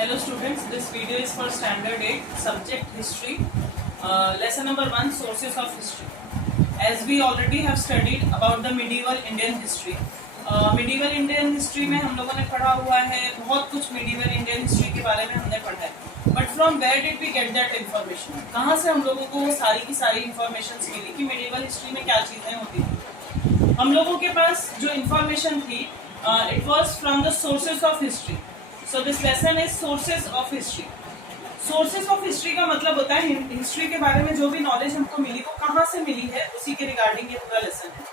Hello students, this video is for standard 8 subject history, lesson number 1 sources of history. As we already have studied about the medieval Indian history. medieval Indian history में हम लोगों ने पढ़ा हुआ है, बहुत कुछ medieval Indian history के बारे में हमने पढ़ा है. But from where did we get that information? कहाँ से हम लोगों को सारी की सारी information मिली कि medieval history में क्या चीजें होती थी? हम लोगों के पास जो information थी, it was from the sources of history. So this lesson is sources of history. Sources of history का मतलब होता है हिस्ट्री के बारे में जो भी नॉलेज हमको मिली वो कहाँ से मिली है, उसी के रिगार्डिंग ये पूरा लेसन है.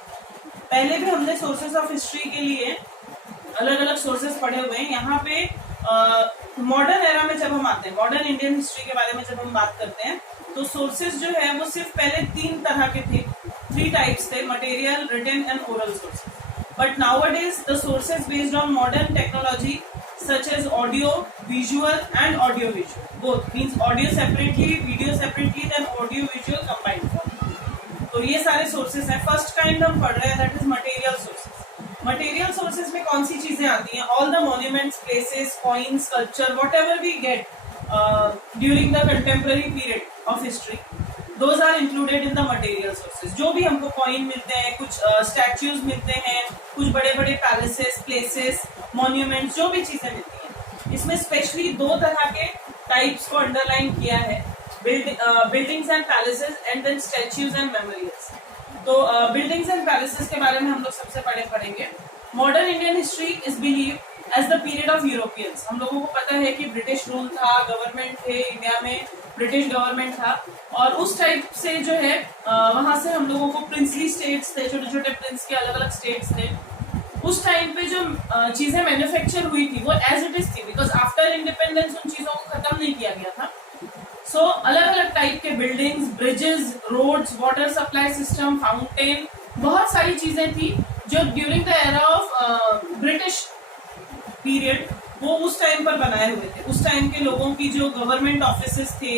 पहले भी हमने सोर्सेज ऑफ हिस्ट्री के लिए अलग अलग सोर्सेज पढ़े हुए हैं. यहाँ पे मॉडर्न एरा में जब हम आते हैं, मॉडर्न इंडियन हिस्ट्री के बारे में जब हम बात करते हैं, तो सोर्सेज जो है वो सिर्फ पहले 3 तरह के थे, 3 टाइप्स थे, material, written and oral sources. But nowadays the sources based on modern technology such as audio, visual and audio visual. Both means audio separately, video separately, then audio visual combined form. तो ये सारे sources हैं. First kind हम पढ़ रहे हैं, that is material sources. Material sources में कौन सी चीजें आती हैं? All the monuments, places, coins, sculpture, whatever we get during the contemporary period of history, those are included in the material sources. जो भी हमको कॉइन मिलते हैं, कुछ स्टैच्यूज मिलते हैं, कुछ बड़े बड़े पैलेसेस, प्लेसेस, मॉन्यूमेंट्स, जो भी चीजें मिलती हैं, इसमें स्पेशली 2 तरह के टाइप्स को अंडरलाइन किया है, buildings and palaces and then statues and memorials. तो बिल्डिंग्स एंड पैलेसेस के बारे में हम लोग सबसे पहले पढ़ेंगे. Modern Indian history is believe as the period of Europeans. हम लोगों को पता है कि ब्रिटिश रूल था, गवर्नमेंट थे इंडिया में, ब्रिटिश गवर्नमेंट था, और उस टाइप से जो है वहां से हम लोगों को प्रिंसली स्टेट्स थे, छोटे छोटे प्रिंस के अलग अलग स्टेट्स थे. उस टाइम पे जो चीजें मैन्युफैक्चर हुई थी वो एज इट इज थी, बिकॉज आफ्टर इंडिपेंडेंस उन चीजों को खत्म नहीं किया गया था. सो अलग अलग टाइप के buildings, bridges, roads, water supply system, fountain, बहुत सारी चीजें थी जो during the era of British period वो उस टाइम पर बनाए हुए थे. उस टाइम के लोगों की जो गवर्नमेंट ऑफिसेस थे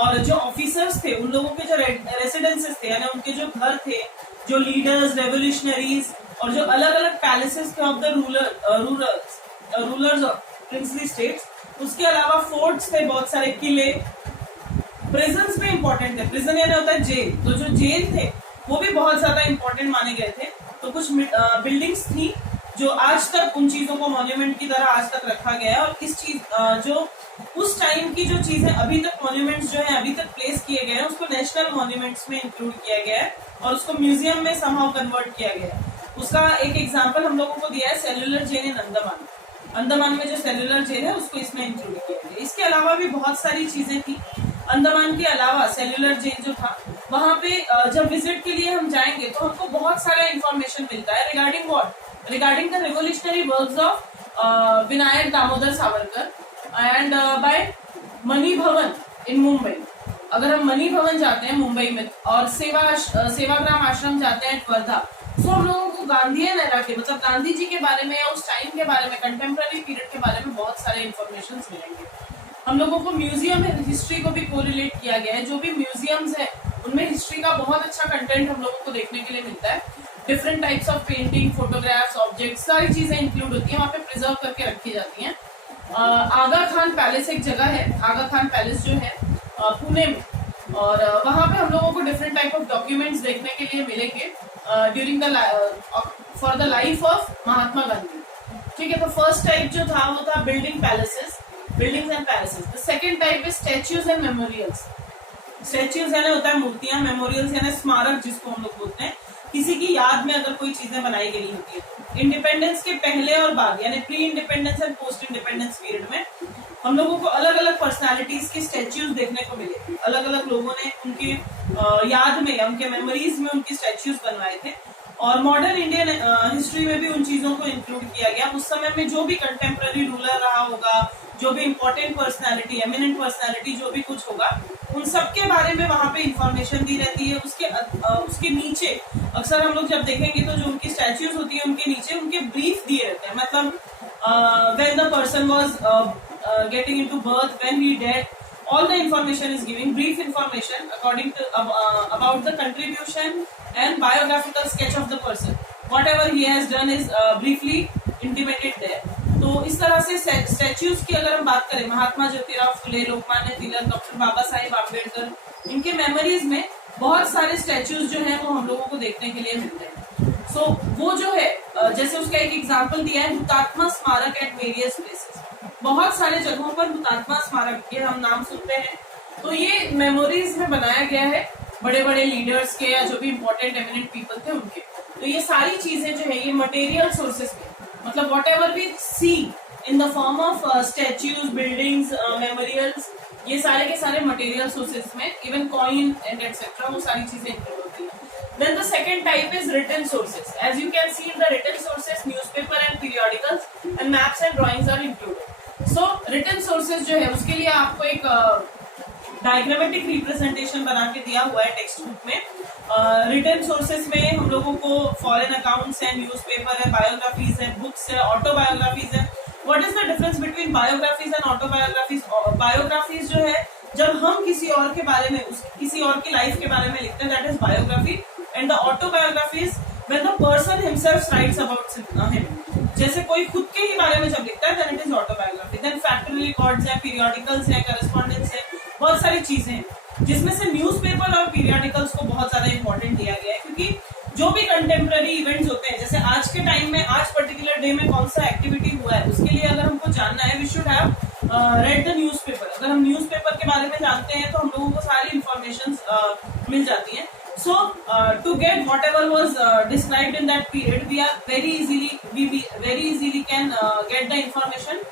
और जो ऑफिसर्स थे, उन लोगों के जो रेसिडेंसेस थे, यानी उनके जो घर थे, जो लीडर्स, रेवोल्यूशनरीज और जो अलग अलग पैलेसेस थे of the rulers of princely states. उसके अलावा फोर्ट्स थे, बहुत सारे किले, प्रिजन्स भी इंपॉर्टेंट थे. प्रिजन यानी होता है जेल, तो जो जेल थे वो भी बहुत ज्यादा इंपॉर्टेंट माने गए थे. तो कुछ बिल्डिंग्स थी जो आज तक उन चीजों को मॉन्यूमेंट की तरह आज तक रखा गया है, और इस चीज जो उस टाइम की जो चीजें अभी तक मॉन्यूमेंट्स जो है अभी तक प्लेस किए गए हैं, उसको नेशनल मॉन्यूमेंट्स में इंक्लूड किया गया है और उसको म्यूजियम में समहाउ कन्वर्ट किया गया है. उसका एक एग्जाम्पल हम लोगों को दिया है सेल्यूलर जेल इन अंडमान. अंडमान में जो सेल्यूलर जेल है उसको इसमें इंक्लूड किया गया. इसके अलावा भी बहुत सारी चीजें थी. अंडमान के अलावा सेल्यूलर जेल जो था, वहां पे जब विजिट के लिए हम जाएंगे तो हमको बहुत सारा इंफॉर्मेशन मिलता है regarding what, regarding the revolutionary works of Vinayak Damodar Savarkar and by Mani Bhavan in Mumbai. अगर हम मनी भवन जाते हैं मुंबई में और सेवाग्राम आश्रम जाते हैं वर्धा, तो हम लोगों को गांधीयन एरा के, मतलब गांधी जी के बारे में या उस टाइम के बारे में, कंटेम्प्रेरी पीरियड के बारे में बहुत सारे इन्फॉर्मेशन मिलेंगे. हम लोगों को म्यूजियम हिस्ट्री को भी कोरिलेट किया गया है. जो भी म्यूजियम्स है उनमें हिस्ट्री का बहुत अच्छा कंटेंट हम लोगों को देखने के लिए मिलता है. Different types of painting, photographs, objects, सारी चीजें इंक्लूड होती है, वहाँ पे प्रिजर्व करके रखी जाती हैं. आगा खान पैलेस एक जगह है, आगा खान पैलेस जो है पुणे में, और वहाँ पे हम लोगों को डिफरेंट टाइप ऑफ डॉक्यूमेंट्स देखने के लिए मिलेंगे during for the life of Mahatma Gandhi. ठीक है, तो फर्स्ट टाइप जो था वो था buildings and palaces. The second type is statues and memorials. Statues यानी होता है मूर्तियां, मेमोरियल्स यानी स्मारक जिसको हम लोग बोलते हैं, किसी की याद में अगर कोई चीजें बनाई गई होती है. इंडिपेंडेंस के पहले और बाद यानी pre independence and post independence period में हम लोगों को अलग अलग पर्सनालिटीज के स्टैच्यूज देखने को मिले. अलग अलग लोगों ने उनके याद में या उनके मेमोरीज में उनकी स्टैच्यूज बनवाए थे. और मॉडर्न इंडियन हिस्ट्री में भी उन चीजों को इंक्लूड किया गया. उस समय में जो भी कंटेम्प्रेरी रूलर रहा होगा, जो भी इंपॉर्टेंट पर्सनालिटी, एमिनेंट पर्सनालिटी, जो भी कुछ होगा, उन सब के बारे में वहां पे इंफॉर्मेशन दी रहती है. उसके नीचे अक्सर हम लोग जब देखेंगे तो जो उनकी स्टैच्यूज होती है उनके नीचे उनके ब्रीफ दिए रहते हैं. मतलब when the person was getting into birth, when he dead, all the information is giving brief information according to about the contribution and biographical sketch of the person. Whatever he has done is briefly intimated there. तो इस तरह से statues की अगर हम बात करें, Mahatma Jyotirao Phule, Lokmanya Tilak, doctor Baba Saheb Ambedkar, इनके मेमोरीज में बहुत सारे स्टैच्यूज जो है वो हम लोगों को देखने के लिए मिलते हैं। सो वो जो है, जैसे उसका एक एग्जाम्पल दिया है, हुतात्मा स्मारक एट वेरियस प्लेसेस। बहुत सारे जगहों पर हुतात्मा स्मारक के हम नाम सुनते हैं। तो ये मेमोरीज में बनाया गया है बड़े बड़े लीडर्स के या जो भी इंपॉर्टेंट एमिनेंट पीपल थे उनके। तो ये सारी चीजें जो है ये मटेरियल सोर्सेस में, मतलब whatever we see in the form of statues, buildings, memorials, ये सारे के सारे मटेरियल सोर्सेस में, इवन कॉइन एंड एटसेट्रा, वो सारी चीजें इंक्लूड होती है। Then the second type is written sources. As you can see in the written sources, newspaper and periodicals and maps and drawings are included. So written sources जो है उसके लिए आपको एक डायग्रामेटिक रिप्रेजेंटेशन बना के दिया हुआ है टेक्स्ट बुक में। रिटन सोर्सेस में हम लोगों को फॉरेन अकाउंट्स है, न्यूज़पेपर है, बायोग्राफीज है, बुक्स है, ऑटोबायोग्राफीज है। What is the difference between biographies and autobiographies? Biographies जो है जब हम किसी और के बारे में, किसी और की लाइफ के बारे में लिखते हैं, that is biography. And the autobiographies when the person himself writes about him, जैसे कोई खुद के ही बारे में जब लिखता है then it is autobiography. Then factory records है, पीरियोडिकल्स है, करस्पॉन्डेंस है, बहुत सारी चीजें हैं, जिसमें से न्यूज़पेपर और पीरियोडिकल्स को बहुत ज्यादा इंपॉर्टेंट दिया गया है, क्योंकि जो भी कंटेम्प्रेरी इवेंट्स होते हैं, जैसे आज के टाइम में, आज पर्टिकुलर डे में कौन सा एक्टिविटी हुआ है, उसके लिए अगर हमको जानना है, we should have read the newspaper. अगर हम न्यूज़पेपर के बारे में जानते हैं तो हम लोगों को सारी इंफॉर्मेशन मिल जाती है। So to get whatever was described in that period, we very easily can get the information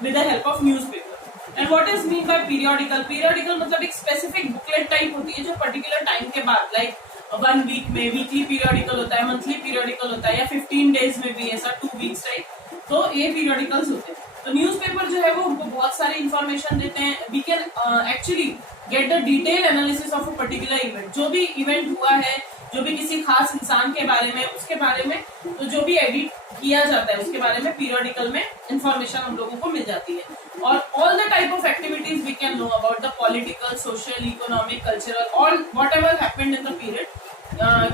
with the help of newspaper. And what is mean by periodical? Periodical मतलब एक specific booklet type होती है जो particular time के बाद, like 1 week में weekly periodical होता है, monthly periodical होता है, या 15 days में भी ऐसा 2 weeks टाइप, तो ये periodicals होते हैं। तो न्यूज़पेपर जो है वो हमको बहुत सारी इंफॉर्मेशन देते हैं। We can actually get the detail analysis of a particular event, जो भी इवेंट हुआ है, जो भी किसी खास इंसान के बारे में, उसके बारे में, तो जो भी एडिट किया जाता है उसके बारे में पीरियोडिकल में इंफॉर्मेशन हम लोगों को मिल जाती है। और all the type of activities we can know about the political, social, economic, cultural, all whatever happened in the period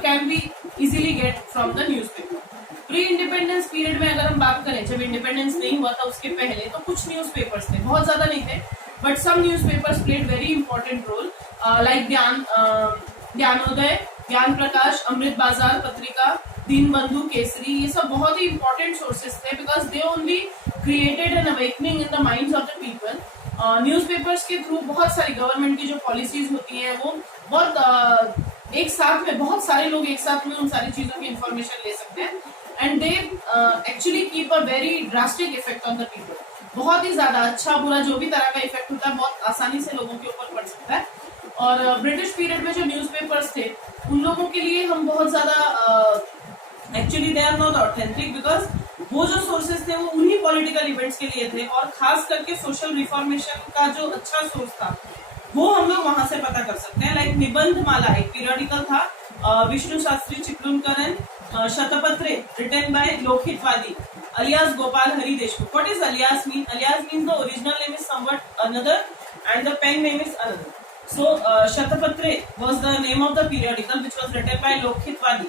can be easily get from the newspaper. Pre independence period में अगर हम बात करें, जब independence नहीं हुआ था उसके पहले, तो कुछ न्यूज़पेपर्स थे, बहुत ज्यादा नहीं थे, but some newspapers played very important role, like Gyanodaya, Gyan Prakash, अमृत बाजार पत्रिका, दीनबंधु केसरी, ये सब बहुत ही इंपॉर्टेंट सोर्सेस थे, because they only created an awakening in the minds of the people. Newspapers के थ्रू बहुत सारी गवर्नमेंट की जो पॉलिसीज होती हैं वो बहुत एक साथ में, बहुत सारे लोग एक साथ में उन सारी चीजों की इंफॉर्मेशन ले सकते हैं, and they actually keep a very drastic effect on the people. बहुत ही ज्यादा अच्छा बुरा जो भी तरह का इफेक्ट होता है बहुत आसानी से लोगों के ऊपर पड़ सकता है। और ब्रिटिश पीरियड में जो न्यूज़पेपर्स थे उन लोगों के लिए हम बहुत ज्यादा actually they are not authentic, because वो जो सोर्सेस थे वो उन्हीं पॉलिटिकल इवेंट्स के लिए थे, और खास करके सोशल रिफॉर्मेशन का जो अच्छा सोर्स था वो हम लोग वहां से पता कर सकते हैं। लाइक निबंध माला एक पीरियोडिकल था, विष्णु शास्त्री चिपलूनकरन, Shatapatre written by Lokhitwadi alias Gopal Hari Deshmukh. What is alias mean? Alias means the original name is somewhat another and the pen name is another. So Shatapatre was the name of the periodical which was written by Lokhitwadi.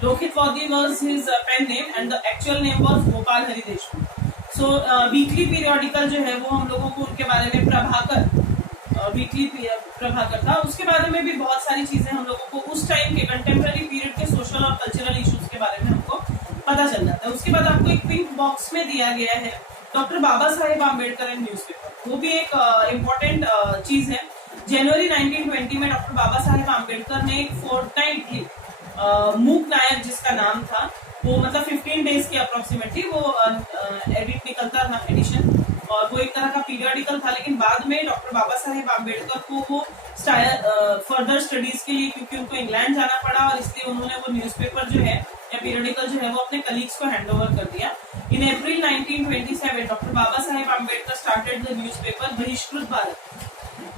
Lokhitwadi was his pen name and the actual name was Gopal Hari Deshmukh. So weekly periodical जो है वो हम लोगों को उनके बारे में Prabhakar, weekly Prabhakar था, उसके बारे में भी बहुत सारी चीजें हम लोगों को उस टाइम के कंटेम्प्रेरी पीरियड के सोशल और कल्चरल इश्यूज के बारे में हमको पता चल जाता है। उसके बाद आपको एक पिंक बॉक्स में दिया गया है doctor Baba Saheb Ambedkar and newspaper, वो भी एक इम्पोर्टेंट चीज है। जनवरी 1920 में डॉक्टर बाबा साहेब आम्बेडकर ने एक फोर्टनाइटली मूक नायक जिसका नाम था, वो मतलब 15 डेज की अप्रोक्सीमेटली वो एडिट निकलता था, एडिशन, और वो एक तरह का पीरियोडिकल था। लेकिन बाद में डॉक्टर बाबा साहेब आम्बेडकर को वो फर्दर स्टडीज के लिए, क्योंकि उनको इंग्लैंड जाना पड़ा, और इसलिए उन्होंने वो न्यूज़पेपर जो है या पीरियोडिकल जो है वो अपने कलीग्स को हैंड ओवर कर दिया। In April 1927 doctor Baba Saheb Ambedkar started the newspaper Bahishkrit Bharat.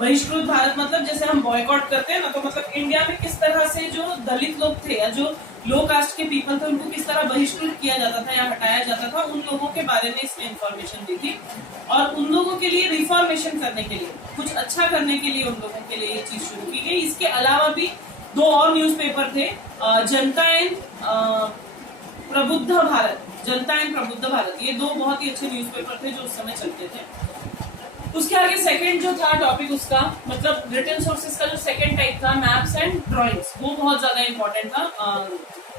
बहिष्कृत भारत मतलब जैसे हम बॉयकॉट करते हैं ना, तो मतलब इंडिया में किस तरह से जो दलित लोग थे या जो लो कास्ट के पीपल थे उनको किस तरह बहिष्कृत किया जाता था या हटाया जाता था, उन लोगों के बारे में इसमें इंफॉर्मेशन दी थी। और उन लोगों के लिए रिफॉर्मेशन करने के लिए, कुछ अच्छा करने के लिए उन लोगों के लिए ये चीज शुरू की गई। इसके अलावा भी 2 और न्यूज़पेपर थे, जनता एंड प्रबुद्ध भारत, जनता एंड प्रबुद्ध भारत, ये दो बहुत ही अच्छे न्यूज़पेपर थे जो उस समय चलते थे। उसके आगे सेकंड जो था टॉपिक उसका, मतलब रिटन सोर्सेज का जो सेकंड टाइप था, मैप्स एंड ड्राइंग्स, वो बहुत ज्यादा इंपॉर्टेंट था।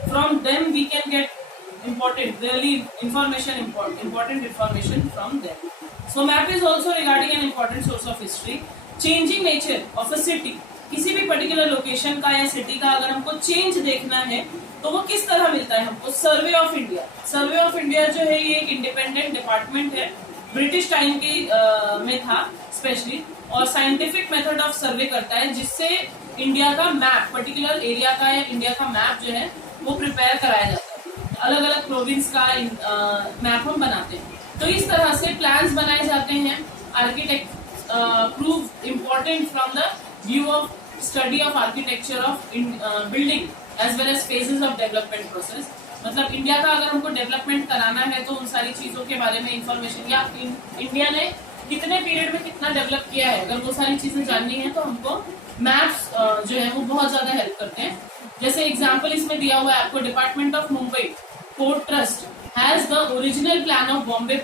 From them we can get important really information, important information from them. So map is also regarding an important source of history. Changing nature of a city, किसी भी particular location का या city का अगर हमको change देखना है तो वो किस तरह मिलता है हमको? Survey of India. Survey of India जो है ये एक इंडिपेंडेंट डिपार्टमेंट है, ब्रिटिश टाइम के में था स्पेशली, और साइंटिफिक मेथड ऑफ सर्वे करता है जिससे इंडिया का मैप, पर्टिकुलर एरिया का या इंडिया का मैप जो है वो प्रिपेयर कराया जाता है। अलग अलग प्रोविंस का मैप हम बनाते हैं। तो इस तरह से प्लान्स बनाए जाते हैं। Architect prove important from the view of study of architecture of building as well as phases of development process. मतलब इंडिया का अगर हमको डेवलपमेंट कराना है तो उन सारी चीजों के बारे में इंफॉर्मेशन, या इंडिया ने कितने पीरियड में कितना डेवलप किया है, अगर वो सारी चीजें जाननी है तो हमको मैप्स जो है वो बहुत ज्यादा हेल्प करते हैं। जैसे एग्जाम्पल इसमें दिया हुआ है आपको, department of Mumbai port trust has the original plan of Bombay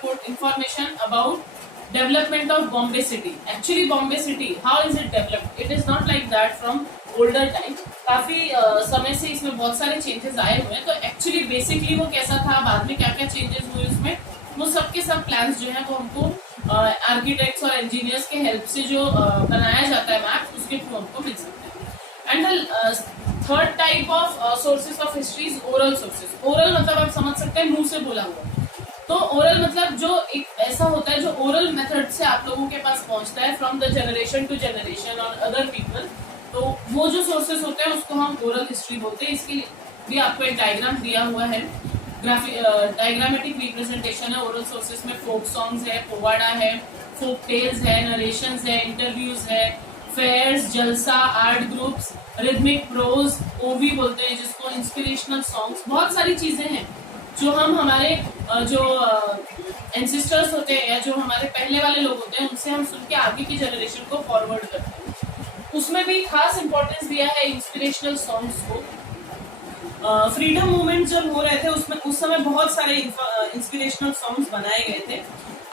port information about development of Bombay city. Actually Bombay city how is it developed, it is not like that from older time. काफी समय से इसमें बहुत सारे चेंजेस आए हुए हैं। तो एक्चुअली बेसिकली वो कैसा था, बाद में क्या क्या चेंजेस हुए उसमें, वो सब के सब प्लान्स जो है वो हमको आर्किटेक्ट्स और इंजीनियर्स के हेल्प से जो बनाया जाता है मैप, उसके थ्रू हमको मिल सकता है। And third type of sources of history is oral sources. Oral मतलब आप समझ सकते हैं मुंह से बोला हुआ। तो ओरल मतलब जो एक ऐसा होता है जो ओरल मेथड से आप लोगों के पास पहुंचता है from the generation to generation और अदर पीपल। तो वो जो सोर्सेज होते हैं उसको हम ओरल हिस्ट्री बोलते हैं। इसके लिए आपको एक डायग्राम दिया हुआ है, डायग्रामेटिक रिप्रेजेंटेशन है ओरल सोर्सेज में। फोक सॉन्ग्स है, पोवाड़ा है, फोक टेल्स है, नरेशंस है, इंटरव्यूज है, फेयर्स, जलसा, आर्ट ग्रुप्स, रिदमिक प्रोज, ओवी बोलते हैं जिसको, इंस्पिरेशनल सॉन्ग्स, बहुत सारी चीजें हैं जो हम हमारे जो एंसेस्टर्स होते हैं या जो हमारे पहले वाले लोग होते हैं उनसे हम सुन के आगे की जनरेशन को फॉरवर्ड करते हैं। उसमें भी खास इंपॉर्टेंस दिया है इंस्पिरेशनल सॉन्ग्स को। फ्रीडम मूवमेंट जब हो रहे थे उसमें उस समय बहुत सारे इंस्पिरेशनल सॉन्ग्स बनाए गए थे।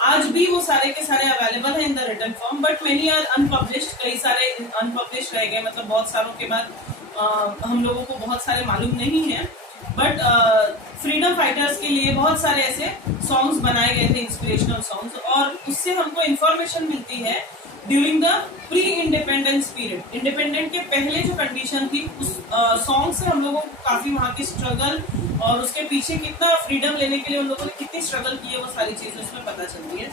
आज भी वो सारे के सारे अवेलेबल है in the written form, but many are unpublished. कई सारे अनपब्लिश्ड रह गए, मतलब बहुत सालों के बाद हम लोगों को बहुत सारे मालूम नहीं है। बट फ्रीडम फाइटर्स के लिए बहुत सारे ऐसे सॉन्ग्स बनाए गए थे, इंस्पिरेशनल सॉन्ग्स, और उससे हमको इन्फॉर्मेशन मिलती है during the pre independence period. Independent के पहले जो कंडीशन थी उस सॉन्ग से हम लोगों को काफी वहाँ की स्ट्रगल और उसके पीछे कितना फ्रीडम लेने के लिए उन लोगों ने कितनी स्ट्रगल की है वो सारी चीजें उसमें पता चलती है।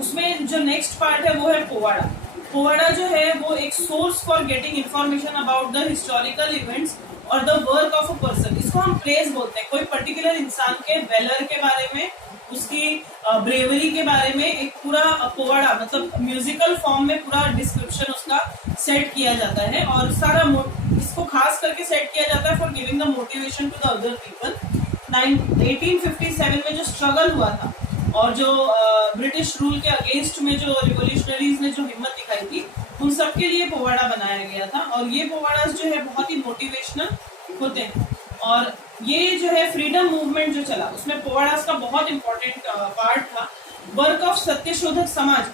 उसमें जो नेक्स्ट पार्ट है वो है पोवाड़ा। पोवाड़ा जो है वो एक source for getting information about the historical events और the work of a person. इसको हम प्रेज बोलते हैं, कोई पर्टिकुलर इंसान के वेलर के बारे में, उसकी ब्रेवरी के बारे में एक पूरा पोवाड़ा मतलब म्यूजिकल फॉर्म में पूरा डिस्क्रिप्शन उसका सेट किया जाता है। और सारा इसको खास करके सेट किया जाता है for giving the motivation to the other people. 1857 में जो स्ट्रगल हुआ था और जो ब्रिटिश रूल के अगेंस्ट में जो रिवोल्यूशनरीज ने जो हिम्मत दिखाई थी, उन सबके लिए पोवाड़ा बनाया गया था। और ये पोवाड़ा जो है बहुत ही मोटिवेशनल होते हैं। और ये जो है फ्रीडम मूवमेंट जो चला उसमें पोवाड़ास का बहुत इंपॉर्टेंट पार्ट था। वर्क ऑफ सत्यशोधक समाज,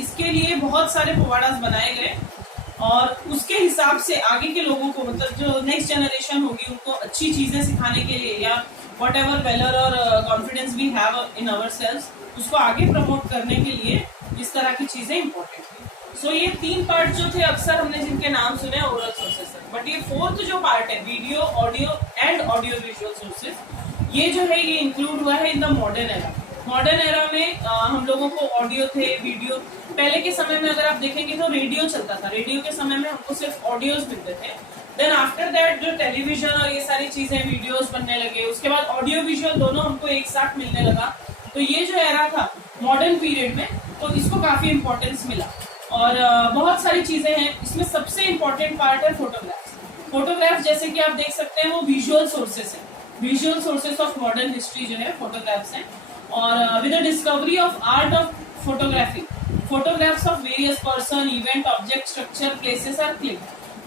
इसके लिए बहुत सारे पोवाड़ास बनाए गए और उसके हिसाब से आगे के लोगों को, मतलब जो नेक्स्ट जनरेशन होगी उनको अच्छी चीजें सिखाने के लिए या वट एवर वेलर और confidence we have in ourselves, उसको आगे प्रमोट करने के लिए इस तरह की चीजें इंपॉर्टेंट है। सो ये तीन पार्ट जो थे अक्सर हमने जिनके नाम सुने ओरल सोर्सेस, बट ये फोर्थ जो पार्ट है video, audio and audio visual sources, ये जो है ये इंक्लूड हुआ है in the modern era. Modern era में हम लोगों को ऑडियो थे, वीडियो, पहले के समय में अगर आप देखेंगे तो रेडियो चलता था, रेडियो के समय में हमको सिर्फ ऑडियोज मिलते थे। देन आफ्टर दैट जो टेलीविजन और ये सारी चीजें वीडियोस बनने लगे, उसके बाद ऑडियो विजुअल दोनों हमको एक साथ मिलने लगा। तो ये जो एरा था मॉडर्न पीरियड में, तो इसको काफी इंपॉर्टेंस मिला और बहुत सारी चीजें हैं। इसमें सबसे इंपॉर्टेंट पार्ट है फोटोग्राफ्स। फोटोग्राफ जैसे कि आप देख सकते हैं वो विजुअल सोर्सेस है, visual sources of modern history जो है फोटोग्राफ्स हैं। और with the discovery of art of photography, photographs of various person, event, object, structure, places are click.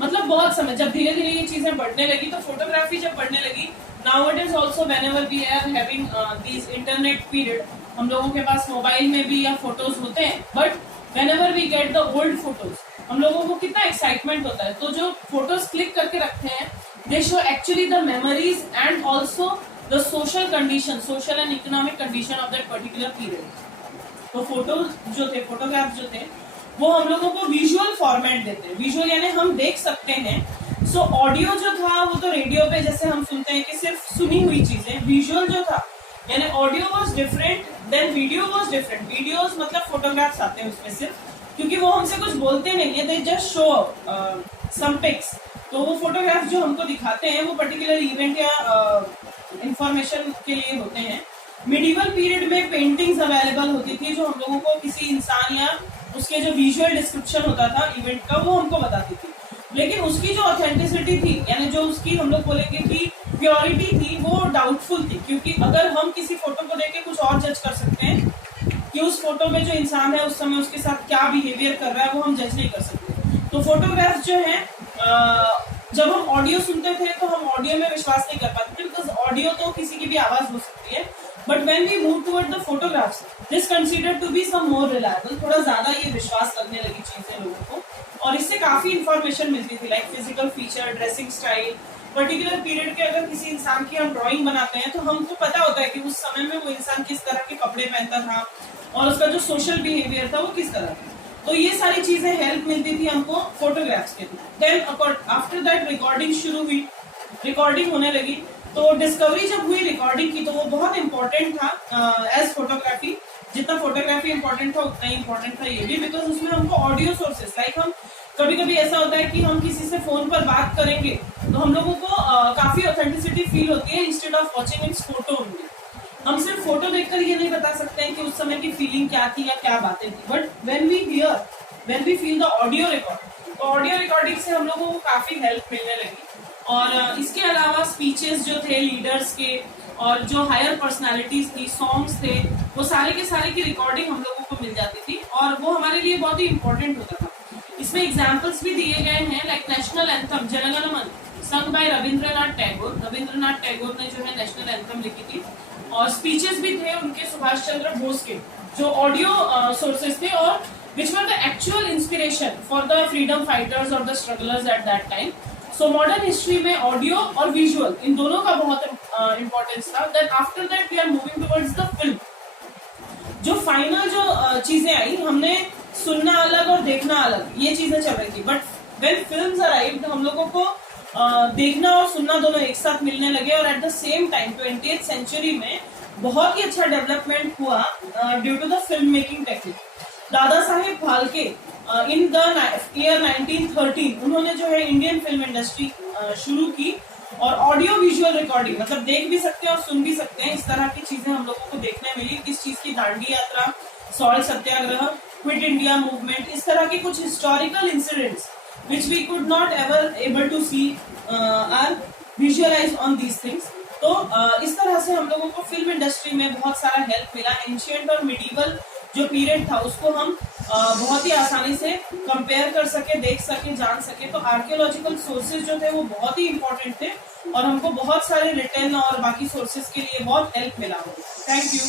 मतलब बहुत समय जब धीरे धीरे ये चीजें बढ़ने लगी तो फोटोग्राफी जब बढ़ने लगी Nowadays also whenever we are having these internet period, हम लोगों के पास मोबाइल में भी या फोटोज होते हैं, but whenever we get the old photos, हम लोगों को कितना एक्साइटमेंट होता है. तो जो फोटोज क्लिक करके रखते हैं, they show actually the memories and also the social condition, social and economic condition of that particular period. तो फोटोज जो थे, फोटोग्राफ जो थे, वो हम लोगों को विजुअल फॉर्मेट देते हैं. विजुअल यानी हम देख सकते हैं. सो ऑडियो जो था वो तो रेडियो पे जैसे हम सुनते हैं कि सिर्फ सुनी हुई चीजें. विजुअल जो था यानी audio was different than video was different. Videos मतलब फोटोग्राफ्स आते हैं उसमें सिर्फ, क्योंकि वो हमसे कुछ बोलते नहीं है, they just show some pics. तो वो फोटोग्राफ जो हमको दिखाते हैं वो पर्टिकुलर इवेंट या इंफॉर्मेशन के लिए होते हैं. मिडिवल पीरियड में पेंटिंग्स अवेलेबल होती थी जो हम लोगों को किसी इंसान या उसके जो विजुअल डिस्क्रिप्शन होता था इवेंट का वो हमको बताती थी. लेकिन उसकी जो ऑथेंटिसिटी थी यानी जो उसकी हम लोग बोलेंगे कि प्योरिटी थी वो डाउटफुल थी, क्योंकि अगर हम किसी फोटो को देख के कुछ और जज कर सकते हैं कि उस फोटो में जो इंसान है उस समय उसके साथ क्या बिहेवियर कर रहा है वो हम जज नहीं कर सकते. तो फोटोग्राफ जो है जब हम ऑडियो सुनते थे तो हम ऑडियो में विश्वास नहीं कर पाते, बिकॉज ऑडियो तो किसी की भी आवाज हो सकती है. But when we move toward the photographs, this considered to be some more reliable. थोड़ा ज्यादा ये विश्वास करने लगी चीजें लोगों को, और इससे काफी इंफॉर्मेशन मिलती थी, like physical feature, dressing style. Particular period के अगर किसी इंसान की हम ड्राइंग बनाते हैं तो हमको पता होता है कि उस समय में वो इंसान किस तरह के कपड़े पहनता था और उसका जो सोशल बिहेवियर था वो किस तरह था. तो ये सारी चीजें हेल्प मिलती थी हमको फोटोग्राफ्स के through. Then after that recording शुरू हुई, रिकॉर्डिंग होने लगी. तो डिस्कवरी जब हुई रिकॉर्डिंग की तो वो बहुत इंपॉर्टेंट था एज फोटोग्राफी. जितना फोटोग्राफी इंपॉर्टेंट था उतना ही इंपॉर्टेंट था ये भी, बिकॉज उसमें हमको ऑडियो सोर्सेस, लाइक हम कभी कभी ऐसा होता है कि हम किसी से फोन पर बात करेंगे तो हम लोगों को काफी ऑथेंटिसिटी फील होती है instead of watching it's photo only. हम सिर्फ फोटो देखकर ये नहीं बता सकते हैं कि उस समय की फीलिंग क्या थी या क्या बातें थी. But when we feel the audio record, तो ऑडियो रिकॉर्डिंग से हम लोगों को काफी हेल्प मिलने लगी. और इसके अलावा स्पीचेस जो थे लीडर्स के और जो हायर पर्सनालिटीज थी, सॉन्ग्स थे, वो सारे के सारे की रिकॉर्डिंग हम लोगों को मिल जाती थी और वो हमारे लिए बहुत ही इंपॉर्टेंट होता था. इसमें एग्जाम्पल्स भी दिए गए हैं, लाइक नेशनल एंथम जनगण मन संग बाय रविंद्रनाथ टैगोर. रविंद्रनाथ टैगोर ने जो है नेशनल एंथम लिखी थी. और स्पीचेस भी थे उनके सुभाष चंद्र बोस के, जो ऑडियो सोर्सेस थे और which were the actual inspiration for the freedom fighters और the strugglers at that time. So modern history में ऑडियो और विजुअल इन दोनों का बहुत इंपॉर्टेंस था. Then after that we are moving towards the film. जो फाइनल जो चीजें आई, हमने सुनना अलग और देखना अलग, ये चीजें चल रही थी. बट व्हेन फिल्म्स अराइव्ड, हम लोगों को देखना और सुनना दोनों एक साथ मिलने लगे. और at the same time 20th century में बहुत ही अच्छा डेवलपमेंट हुआ due to the film making technique. Dada Saheb Phalke in the year 1913 उन्होंने जो है इंडियन फिल्म इंडस्ट्री शुरू की. और ऑडियो विजुअल रिकॉर्डिंग, मतलब देख भी सकते हैं और सुन भी सकते हैं, इस तरह की चीजें हम लोगों को देखने मिली. किस चीज की? दांडी यात्रा, सॉल्ट सत्याग्रह, क्विट इंडिया मूवमेंट, इस तरह के कुछ historical incidents which we could not ever able to see or visualize on these things. तो इस तरह से हम लोगों को फिल्म इंडस्ट्री में बहुत सारा हेल्प मिला. एंशिएंट और मिडिवल जो पीरियड था उसको हम बहुत ही आसानी से कंपेयर कर सके, देख सके, जान सके. तो आर्कियोलॉजिकल सोर्सेज जो थे वो बहुत ही इंपॉर्टेंट थे और हमको बहुत सारे रिटर्न और बाकी सोर्सेज के लिए बहुत हेल्प मिला. Thank you.